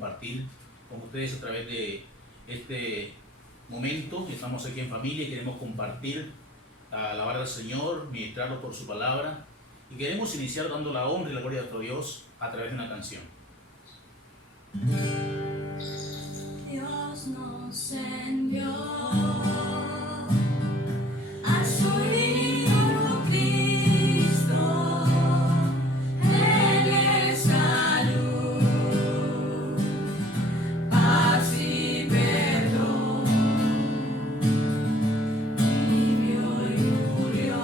compartir con ustedes a través de este momento. Estamos aquí en familia y queremos compartir la palabra del Señor, ministrarlo por su palabra, y queremos iniciar dando la honra y la gloria a nuestro Dios a través de una canción. Dios nos envió a su Hijo Cristo, Él es salud, paz y perdón, vivió y murió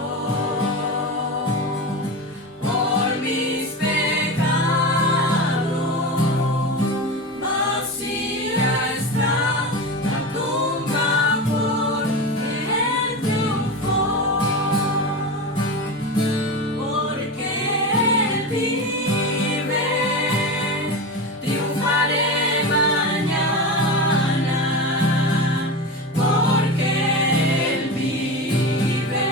por mis pecados, vacía está la tumba porque Él triunfó, porque Él vive, triunfaré mañana, porque Él vive,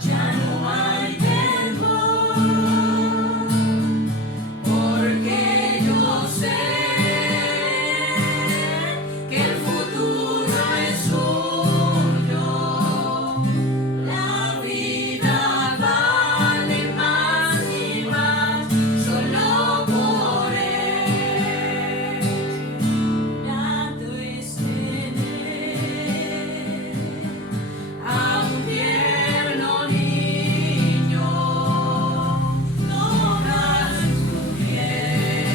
ya no hay temor, porque yo sé que el futuro es suyo, la vida vale más y más solo por Él, dado es tener a un tierno niño, todas su piel,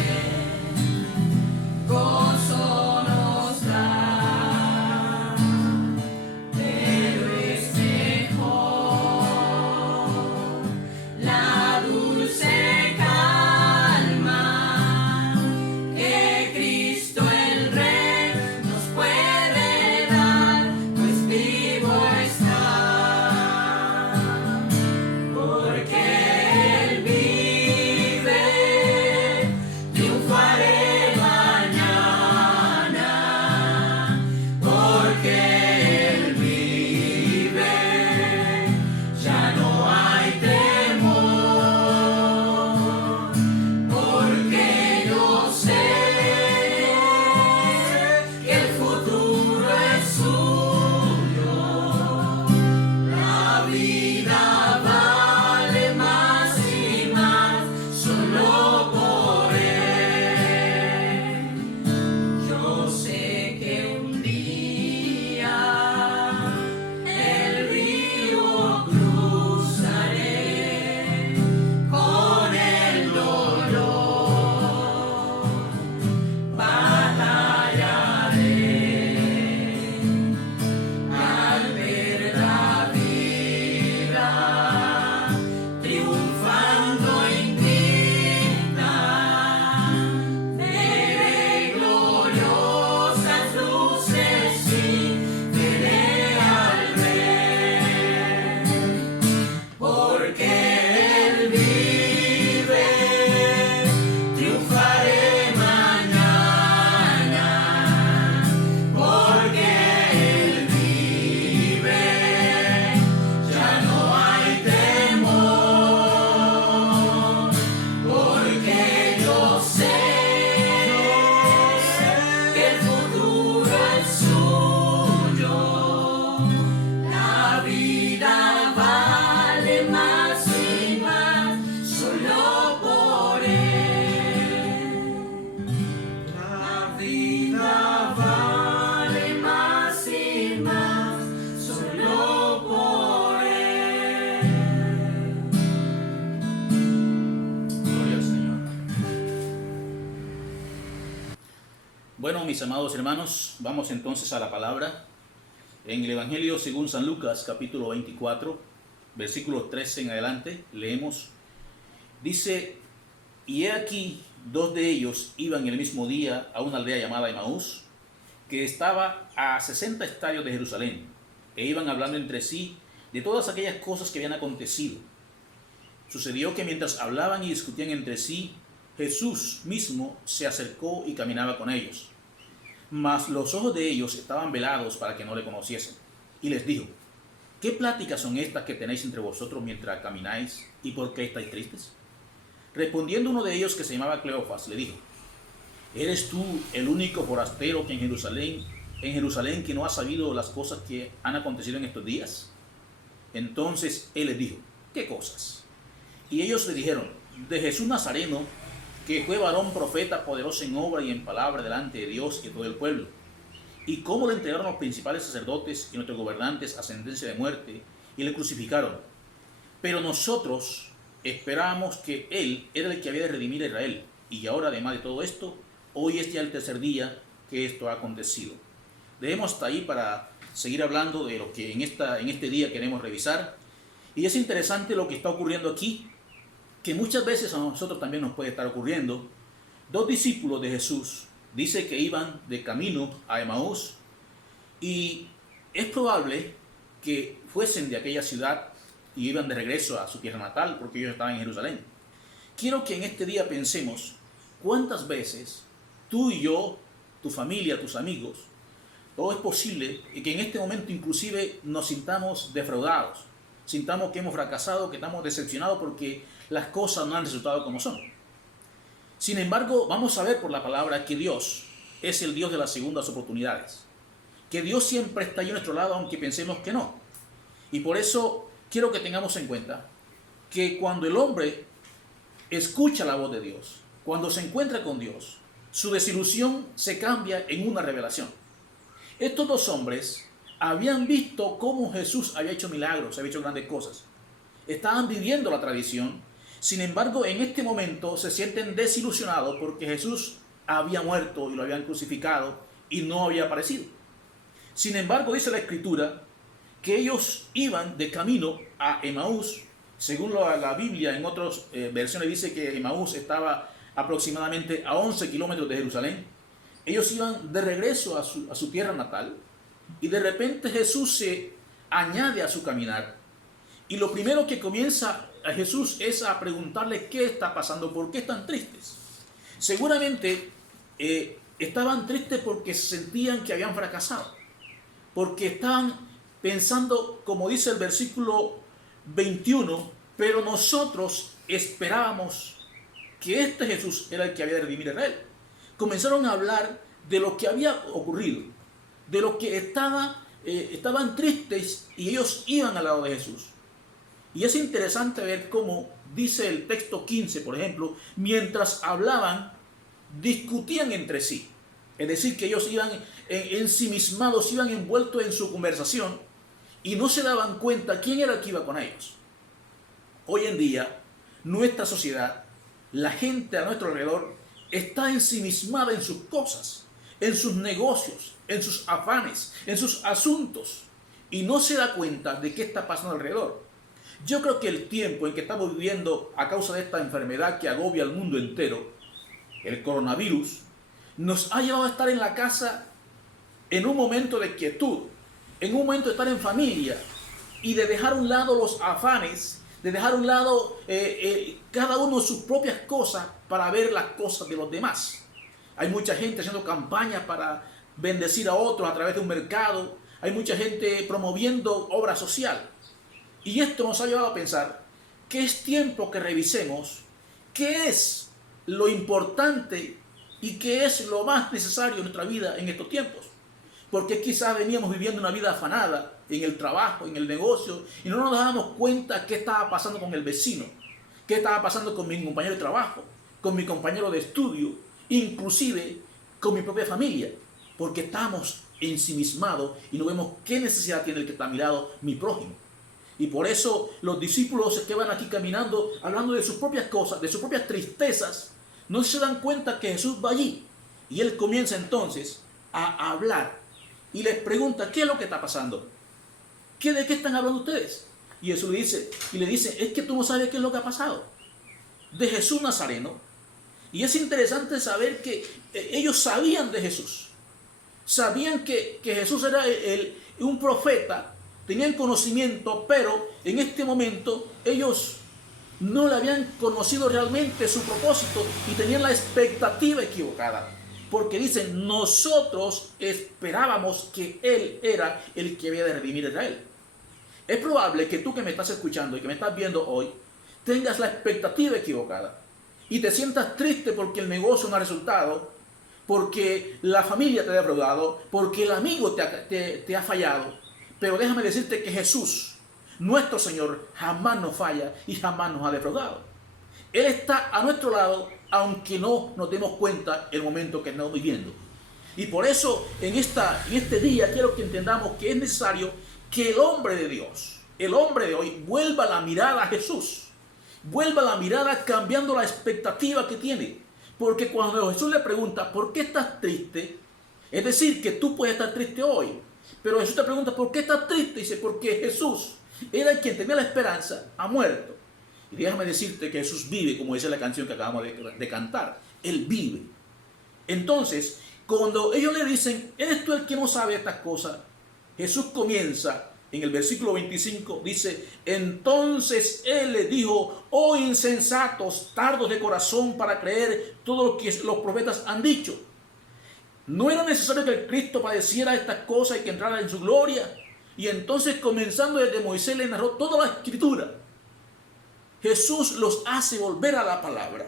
gozo nos da, pero es mejor la dulce calma que Cristo el Rey nos puede dar, pues vivo está, porque Él vive, triunfaré mañana, porque Él vive, ya no hay temor, porque yo sé que el futuro es suyo, la vida vale más y más solo por Él. Yo sé que un día el río cruzaré con el dolor, batallaré al ver la vida triunfando invicta, veré gloriosas luces y veré al Rey, porque Él vive, triunfaré mañana, porque Él vive, ya no hay temor, porque yo sé que el futuro es suyo, la vida vale más y más solo por Él, la vida vale más y más solo por Él. Gloria al Señor. Bueno, mis amados hermanos, vamos entonces a la palabra. En el Evangelio según San Lucas, capítulo 24, versículo 13 en adelante, leemos, dice: y he aquí, dos de ellos iban el mismo día a una aldea llamada Emaús, que estaba a 60 estadios de Jerusalén, e iban hablando entre sí de todas aquellas cosas que habían acontecido. Sucedió que mientras hablaban y discutían entre sí, Jesús mismo se acercó y caminaba con ellos. Mas los ojos de ellos estaban velados para que no le conociesen. Y les dijo: ¿qué pláticas son estas que tenéis entre vosotros mientras camináis? ¿Y por qué estáis tristes? Respondiendo uno de ellos, que se llamaba Cleofas, le dijo: ¿Eres tú el único forastero que en Jerusalén que no ha sabido las cosas que han acontecido en estos días? Entonces él les dijo, ¿qué cosas? Y ellos le dijeron, de Jesús Nazareno, que fue varón profeta, poderoso en obra y en palabra delante de Dios y de todo el pueblo. Y cómo le entregaron los principales sacerdotes y nuestros gobernantes a sentencia de muerte y le crucificaron. Pero nosotros esperábamos que él era el que había de redimir a Israel. Y ahora, además de todo esto, hoy es ya el tercer día que esto ha acontecido. Dejemos hasta ahí para seguir hablando de lo que en este día queremos revisar. Y es interesante lo que está ocurriendo aquí, que muchas veces a nosotros también nos puede estar ocurriendo. Dos discípulos de Jesús dice que iban de camino a Emaús y es probable que fuesen de aquella ciudad y iban de regreso a su tierra natal porque ellos estaban en Jerusalén. Quiero que en este día pensemos cuántas veces tú y yo, tu familia, tus amigos, todo es posible que en este momento inclusive nos sintamos defraudados, sintamos que hemos fracasado, que estamos decepcionados porque las cosas no han resultado como son. Sin embargo, vamos a ver por la palabra que Dios es el Dios de las segundas oportunidades, que Dios siempre está ahí a nuestro lado aunque pensemos que no. Y por eso quiero que tengamos en cuenta que cuando el hombre escucha la voz de Dios, cuando se encuentra con Dios, su desilusión se cambia en una revelación. Estos dos hombres habían visto cómo Jesús había hecho milagros, había hecho grandes cosas. Estaban viviendo la tradición. Sin embargo, en este momento se sienten desilusionados porque Jesús había muerto y lo habían crucificado y no había aparecido. Sin embargo, dice la Escritura que ellos iban de camino a Emaús. Según la Biblia, en otras versiones dice que Emaús estaba aproximadamente a 11 kilómetros de Jerusalén. Ellos iban de regreso a su tierra natal y de repente Jesús se añade a su caminar. Y lo primero que comienza a Jesús es a preguntarle qué está pasando, por qué están tristes. Seguramente estaban tristes porque sentían que habían fracasado, porque estaban pensando, como dice el versículo 21, pero nosotros esperábamos que este Jesús era el que había de redimir a Israel. Comenzaron a hablar de lo que había ocurrido, de lo que estaban tristes y ellos iban al lado de Jesús. Y es interesante ver cómo dice el texto 15, por ejemplo, mientras hablaban, discutían entre sí. Es decir, que ellos iban ensimismados, iban envueltos en su conversación y no se daban cuenta quién era el que iba con ellos. Hoy en día, nuestra sociedad, la gente a nuestro alrededor, está ensimismada en sus cosas, en sus negocios, en sus afanes, en sus asuntos, y no se da cuenta de qué está pasando alrededor. Yo creo que el tiempo en que estamos viviendo a causa de esta enfermedad que agobia al mundo entero, el coronavirus, nos ha llevado a estar en la casa en un momento de quietud, en un momento de estar en familia y de dejar a un lado los afanes, de dejar a un lado cada uno sus propias cosas para ver las cosas de los demás. Hay mucha gente haciendo campañas para bendecir a otros a través de un mercado. Hay mucha gente promoviendo obra social. Y esto nos ha llevado a pensar que es tiempo que revisemos qué es lo importante y qué es lo más necesario en nuestra vida en estos tiempos. Porque quizás veníamos viviendo una vida afanada en el trabajo, en el negocio, y no nos dábamos cuenta qué estaba pasando con el vecino, qué estaba pasando con mi compañero de trabajo, con mi compañero de estudio, inclusive con mi propia familia, porque estamos ensimismados y no vemos qué necesidad tiene el que está a mi lado, mi prójimo. Y por eso los discípulos que van aquí caminando, hablando de sus propias cosas, de sus propias tristezas, no se dan cuenta que Jesús va allí. Y Él comienza entonces a hablar y les pregunta, ¿qué es lo que está pasando? ¿De qué están hablando ustedes? Y Jesús le dice, es que tú no sabes qué es lo que ha pasado. De Jesús Nazareno. Y es interesante saber que ellos sabían de Jesús. Sabían que Jesús era un profeta, tenían conocimiento, pero en este momento ellos no le habían conocido realmente su propósito y tenían la expectativa equivocada. Porque dicen, nosotros esperábamos que Él era el que había de redimir a Israel. Es probable que tú que me estás escuchando y que me estás viendo hoy, tengas la expectativa equivocada y te sientas triste porque el negocio no ha resultado, porque la familia te ha defraudado, porque el amigo te ha fallado. Pero déjame decirte que Jesús, nuestro Señor, jamás nos falla y jamás nos ha defraudado. Él está a nuestro lado, aunque no nos demos cuenta el momento que estamos viviendo. Y por eso en este día quiero que entendamos que es necesario que el hombre de Dios, el hombre de hoy, vuelva la mirada a Jesús. Vuelva la mirada cambiando la expectativa que tiene. Porque cuando Jesús le pregunta, ¿por qué estás triste? Es decir, que tú puedes estar triste hoy. Pero Jesús te pregunta, ¿por qué estás triste? Dice, porque Jesús era el quien tenía la esperanza, ha muerto. Y déjame decirte que Jesús vive, como dice la canción que acabamos de cantar. Él vive. Entonces, cuando ellos le dicen, ¿eres tú el que no sabe estas cosas? Jesús comienza en el versículo 25, dice, entonces Él les dijo, oh insensatos, tardos de corazón para creer todo lo que los profetas han dicho. ¿No era necesario que el Cristo padeciera estas cosas y que entrara en su gloria? Y entonces, comenzando desde Moisés, le narró toda la escritura. Jesús los hace volver a la palabra.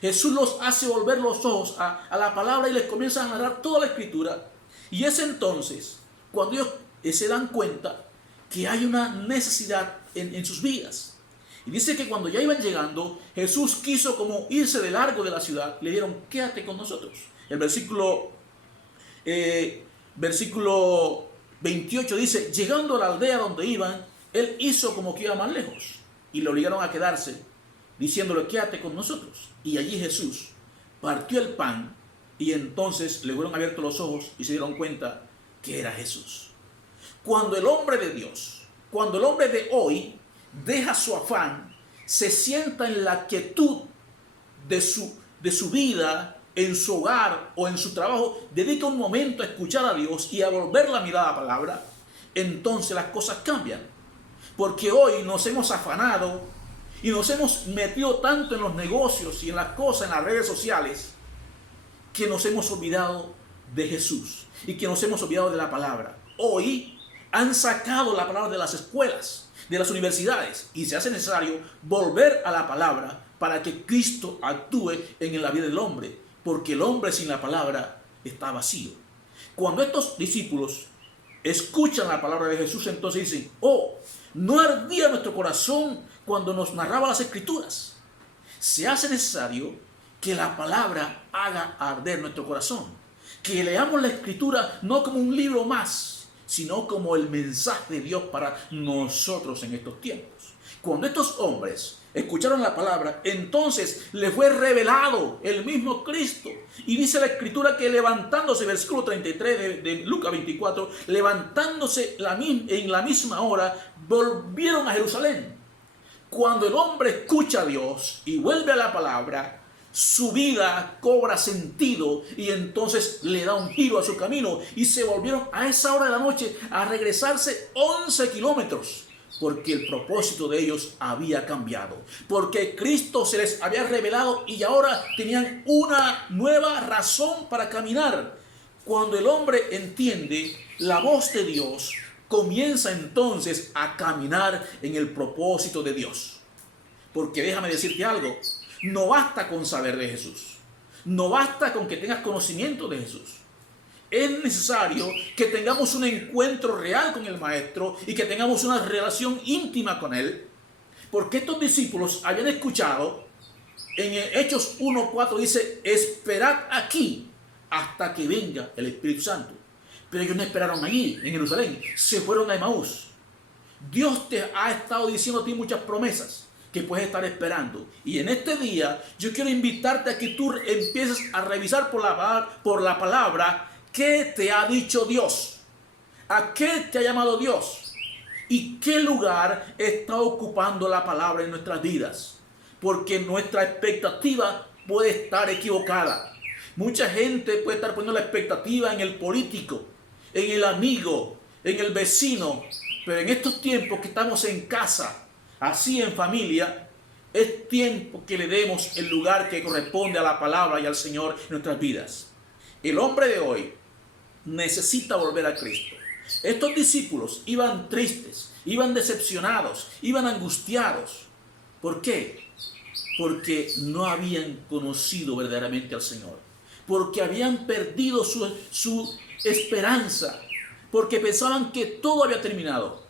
Jesús los hace volver los ojos a la palabra y les comienza a narrar toda la escritura. Y es entonces cuando ellos se dan cuenta que hay una necesidad en sus vidas. Y dice que cuando ya iban llegando, Jesús quiso como irse de largo de la ciudad. Le dijeron, quédate con nosotros. El versículo 28 dice, llegando a la aldea donde iban, Él hizo como que iba más lejos. Y le obligaron a quedarse, diciéndole, quédate con nosotros. Y allí Jesús partió el pan y entonces le fueron abiertos los ojos y se dieron cuenta que era Jesús. Cuando el hombre de Dios, cuando el hombre de hoy deja su afán, se sienta en la quietud de su vida, en su hogar o en su trabajo, dedica un momento a escuchar a Dios y a volver la mirada a la palabra, entonces las cosas cambian. Porque hoy nos hemos afanado y nos hemos metido tanto en los negocios y en las cosas, en las redes sociales, que nos hemos olvidado de Jesús y que nos hemos olvidado de la palabra. Hoy han sacado la palabra de las escuelas, de las universidades, y se hace necesario volver a la palabra para que Cristo actúe en la vida del hombre, porque el hombre sin la palabra está vacío. Cuando estos discípulos escuchan la palabra de Jesús, entonces dicen, oh, no ardía nuestro corazón cuando nos narraba las escrituras. Se hace necesario que la palabra haga arder nuestro corazón, que leamos la escritura no como un libro más, sino como el mensaje de Dios para nosotros en estos tiempos. Cuando estos hombres escucharon la palabra, entonces le fue revelado el mismo Cristo. Y dice la escritura que levantándose, versículo 33 de Lucas 24, levantándose en la misma hora, volvieron a Jerusalén. Cuando el hombre escucha a Dios y vuelve a la palabra, su vida cobra sentido y entonces le da un giro a su camino. Y se volvieron a esa hora de la noche a regresarse 11 kilómetros. Porque el propósito de ellos había cambiado. Porque Cristo se les había revelado y ahora tenían una nueva razón para caminar. Cuando el hombre entiende la voz de Dios, comienza entonces a caminar en el propósito de Dios. Porque déjame decirte algo, no basta con saber de Jesús. No basta con que tengas conocimiento de Jesús. Es necesario que tengamos un encuentro real con el Maestro y que tengamos una relación íntima con Él. Porque estos discípulos habían escuchado, en Hechos 1:4 dice, esperad aquí hasta que venga el Espíritu Santo. Pero ellos no esperaron allí, en Jerusalén, se fueron a Emaús. Dios te ha estado diciendo a ti muchas promesas que puedes estar esperando. Y en este día yo quiero invitarte a que tú empieces a revisar por la palabra. ¿Qué te ha dicho Dios? ¿A qué te ha llamado Dios? ¿Y qué lugar está ocupando la palabra en nuestras vidas? Porque nuestra expectativa puede estar equivocada. Mucha gente puede estar poniendo la expectativa en el político, en el amigo, en el vecino. Pero en estos tiempos que estamos en casa, así en familia, es tiempo que le demos el lugar que corresponde a la palabra y al Señor en nuestras vidas. El hombre de hoy necesita volver a Cristo. Estos discípulos iban tristes, iban decepcionados, iban angustiados. ¿Por qué? Porque no habían conocido verdaderamente al Señor. porque habían perdido su esperanza, porque pensaban que todo había terminado.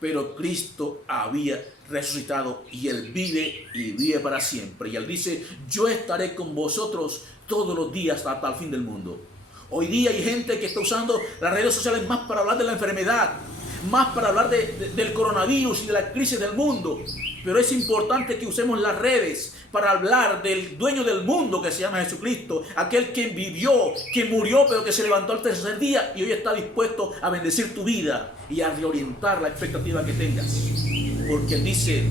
Pero Cristo había resucitado y Él vive y vive para siempre. Y Él dice, yo estaré con vosotros todos los días hasta el fin del mundo. Hoy día hay gente que está usando las redes sociales más para hablar de la enfermedad, más para hablar del coronavirus y de la crisis del mundo. Pero es importante que usemos las redes para hablar del dueño del mundo que se llama Jesucristo, aquel que vivió, que murió, pero que se levantó al tercer día y hoy está dispuesto a bendecir tu vida y a reorientar la expectativa que tengas. Porque Él dice,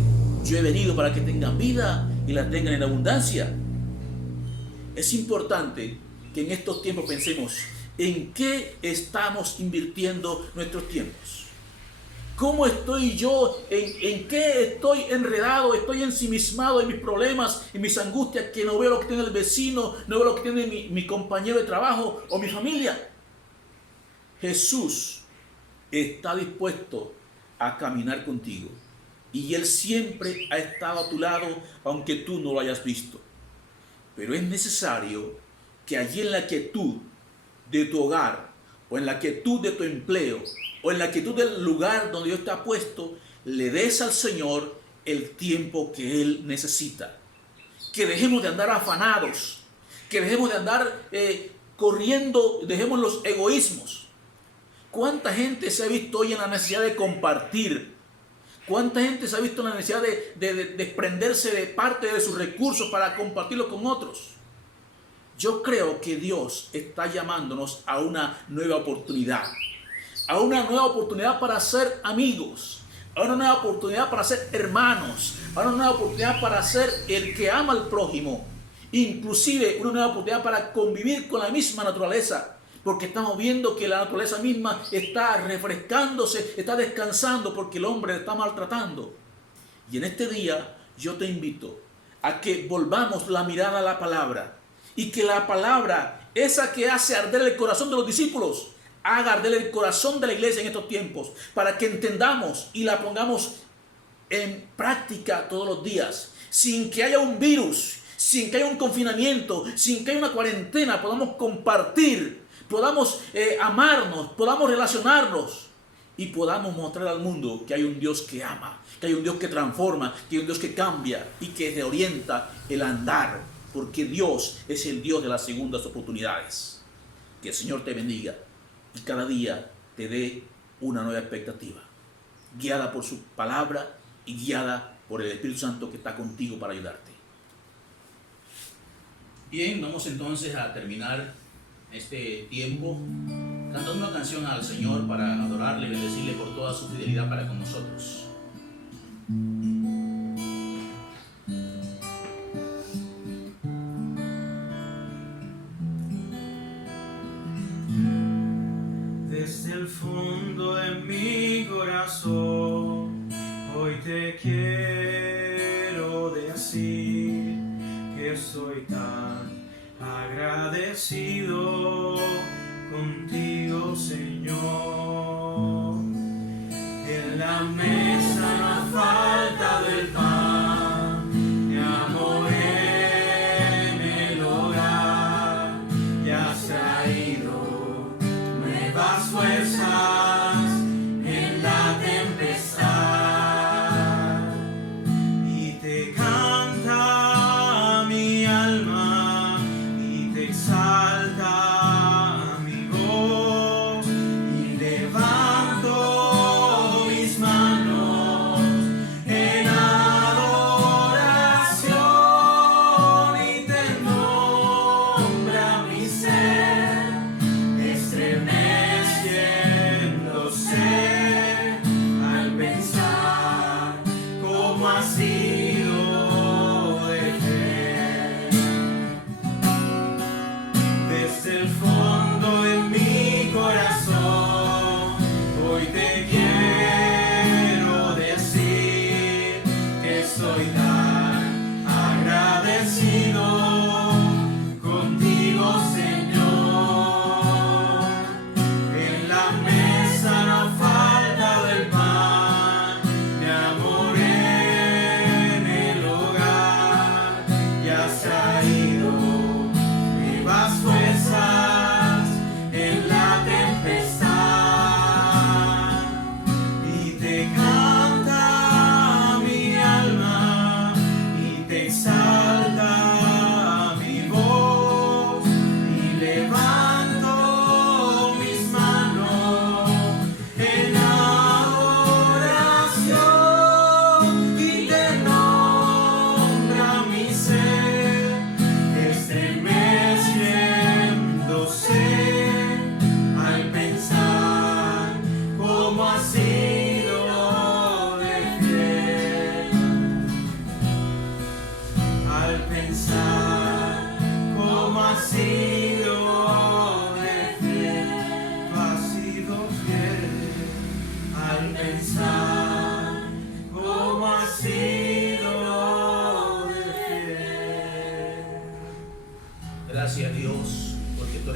yo he venido para que tengan vida y la tengan en abundancia. Es importante que en estos tiempos pensemos en qué estamos invirtiendo nuestros tiempos. ¿Cómo estoy yo? ¿En qué estoy enredado? Estoy ensimismado en mis problemas, en mis angustias, que no veo lo que tiene el vecino, no veo lo que tiene mi compañero de trabajo o mi familia. Jesús está dispuesto a caminar contigo y Él siempre ha estado a tu lado, aunque tú no lo hayas visto. Pero es necesario que allí en la quietud de tu hogar o en la quietud de tu empleo o en la quietud del lugar donde Dios te ha puesto, le des al Señor el tiempo que Él necesita. Que dejemos de andar afanados, que dejemos de andar corriendo, dejemos los egoísmos. ¿Cuánta gente se ha visto hoy en la necesidad de compartir? ¿Cuánta gente se ha visto en la necesidad de desprenderse de parte de sus recursos para compartirlo con otros? Yo creo que Dios está llamándonos a una nueva oportunidad. A una nueva oportunidad para ser amigos, a una nueva oportunidad para ser hermanos, a una nueva oportunidad para ser el que ama al prójimo, inclusive una nueva oportunidad para convivir con la misma naturaleza, porque estamos viendo que la naturaleza misma está refrescándose, está descansando porque el hombre le está maltratando. Y en este día yo te invito a que volvamos la mirada a la palabra y que la palabra, esa que hace arder el corazón de los discípulos, haga arder el corazón de la iglesia en estos tiempos, para que entendamos y la pongamos en práctica todos los días, sin que haya un virus, sin que haya un confinamiento, sin que haya una cuarentena, podamos compartir, podamos amarnos, podamos relacionarnos y podamos mostrar al mundo que hay un Dios que ama, que hay un Dios que transforma, que hay un Dios que cambia y que reorienta el andar, porque Dios es el Dios de las segundas oportunidades. Que el Señor te bendiga y cada día te dé una nueva expectativa, guiada por su palabra y guiada por el Espíritu Santo que está contigo para ayudarte. Bien, vamos entonces a terminar este tiempo cantando una canción al Señor para adorarle y bendecirle por toda su fidelidad para con nosotros. Desde el fondo de mi corazón, hoy te quiero decir que soy tan agradecido contigo, Señor. En la mesa no falta del pan, mi amor en el hogar, y has traído nuevas fuerzas en la tempestad, y te canta mi alma y te exalta mi voz, y levanto mis manos en adoración y te nombra mi ser, estremeciendo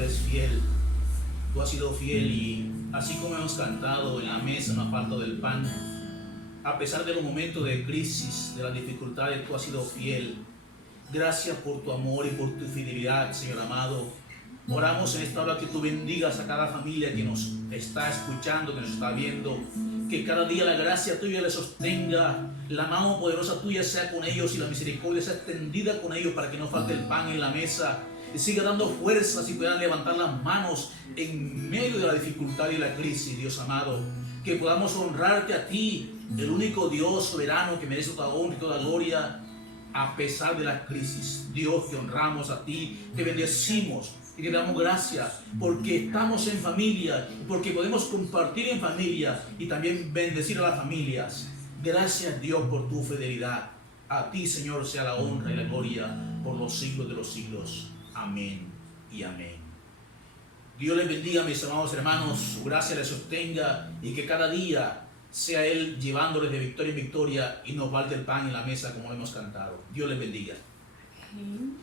eres fiel. Tú has sido fiel y así como hemos cantado en la mesa, no falta del pan. A pesar de los momentos de crisis, de las dificultades, tú has sido fiel. Gracias por tu amor y por tu fidelidad, Señor amado. Oramos en esta hora que tú bendigas a cada familia que nos está escuchando, que nos está viendo. Que cada día la gracia tuya les sostenga, la mano poderosa tuya sea con ellos y la misericordia sea extendida con ellos para que no falte el pan en la mesa. Y siga dando fuerzas y puedan levantar las manos en medio de la dificultad y la crisis, Dios amado. Que podamos honrarte a ti, el único Dios soberano que merece toda honra y toda gloria a pesar de la crisis. Dios, te honramos a ti, te bendecimos y te damos gracias porque estamos en familia, porque podemos compartir en familia y también bendecir a las familias. Gracias, Dios, por tu fidelidad. A ti, Señor, sea la honra y la gloria por los siglos de los siglos. Amén y amén. Dios les bendiga, mis amados hermanos, su gracia les sostenga y que cada día sea Él llevándoles de victoria en victoria y nos falte el pan en la mesa como hemos cantado. Dios les bendiga. Amén.